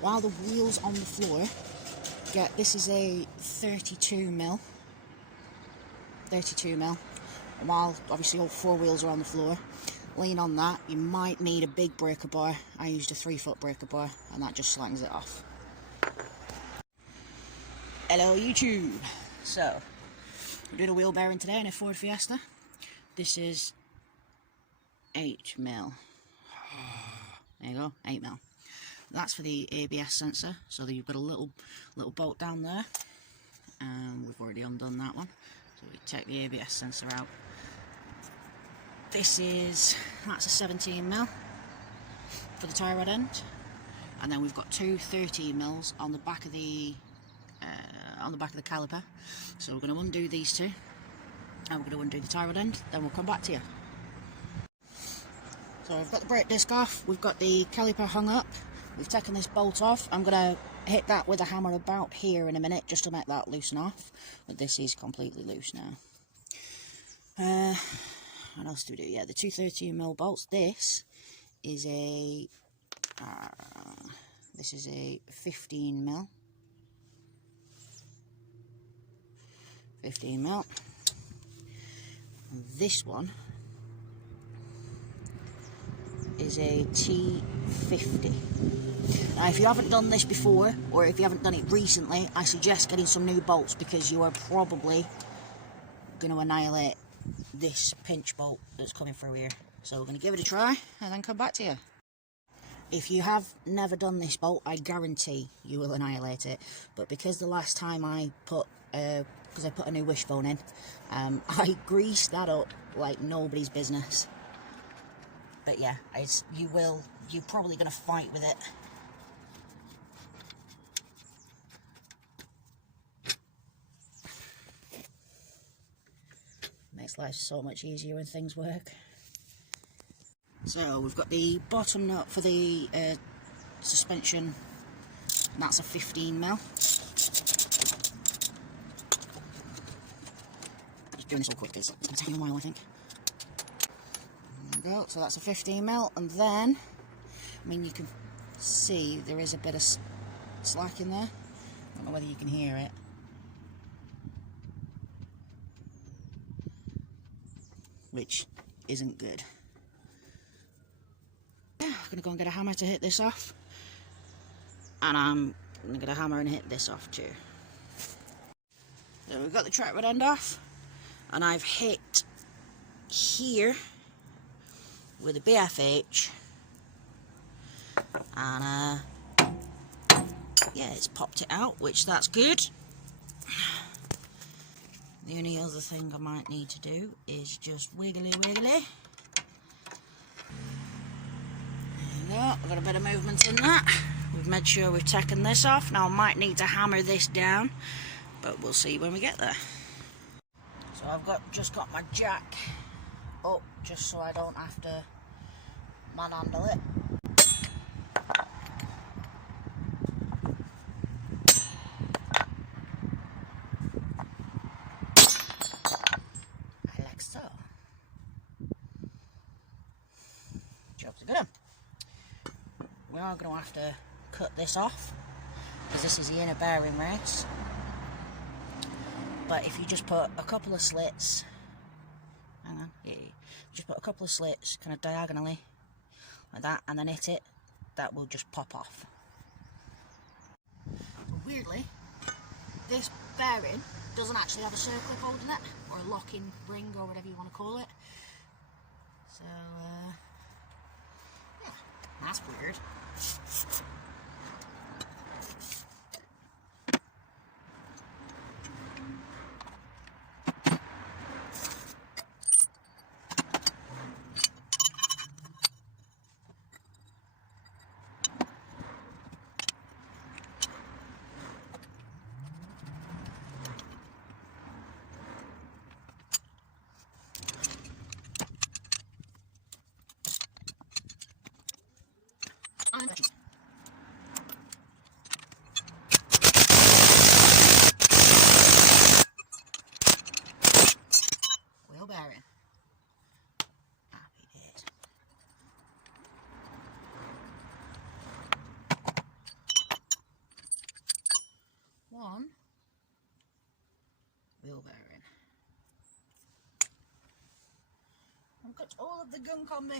While the wheel's on the floor, this is a 32 mil. And while obviously all four wheels are on the floor, lean on that. You might need a big breaker bar. I used a 3-foot breaker bar, and that just slangs it off. Hello YouTube. So, we're doing a wheel bearing today in a Ford Fiesta. This is 8 mil. There you go, 8 mil. That's for the ABS sensor. So you've got a little bolt down there, and we've already undone that one. So we take the ABS sensor out. That's a 17 mil for the tie rod end, and then we've got two 13 mils on the back of the caliper. So we're going to undo these two, and we're going to undo the tie rod end. Then we'll come back to you. So we've got the brake disc off. We've got the caliper hung up. We've taken this bolt off. I'm going to hit that with a hammer about here in a minute, just to make that loosen off. But this is completely loose now. What else do we do? Yeah, the two 13 mil bolts. This is a 15 mil. 15 mil. And this one is a T50. Now, if you haven't done this before, or if you haven't done it recently, I suggest getting some new bolts, because you are probably going to annihilate this pinch bolt that's coming through here. So we're going to give it a try and then come back to you. If you have never done this bolt, I guarantee you will annihilate it. But because the last time I put a new wishbone in, I greased that up like nobody's business. But yeah, you're probably going to fight with it. Makes life so much easier when things work. So we've got the bottom nut for the suspension, and that's a 15 mil. Just doing this all quick because it's going to take me a while, I think. There we go, so that's a 15 mil, and then, I mean, you can see there is a bit of slack in there. I don't know whether you can hear it. Which isn't good. Yeah, I'm going to go and get a hammer to hit this off. And I'm going to get a hammer and hit this off too. So we've got the track rod end off. And I've hit here with a BFH. And yeah, it's popped it out, which that's good. The only other thing I might need to do is just wiggly. There you go, we've got a bit of movement in that. We've made sure we've taken this off. Now I might need to hammer this down, but we'll see when we get there. So I've just got my jack up, just so I don't have to manhandle it. So, job's a good one. We are going to have to cut this off, because this is the inner bearing race. But if you just put a couple of slits, hang on, yeah, just put a couple of slits kind of diagonally like that, and then hit it, that will just pop off. So weirdly, this bearing doesn't actually have a circlip holding it, or a locking ring, or whatever you want to call it. So, yeah, that's weird. wheel bearing. I've got all of the gunk on me.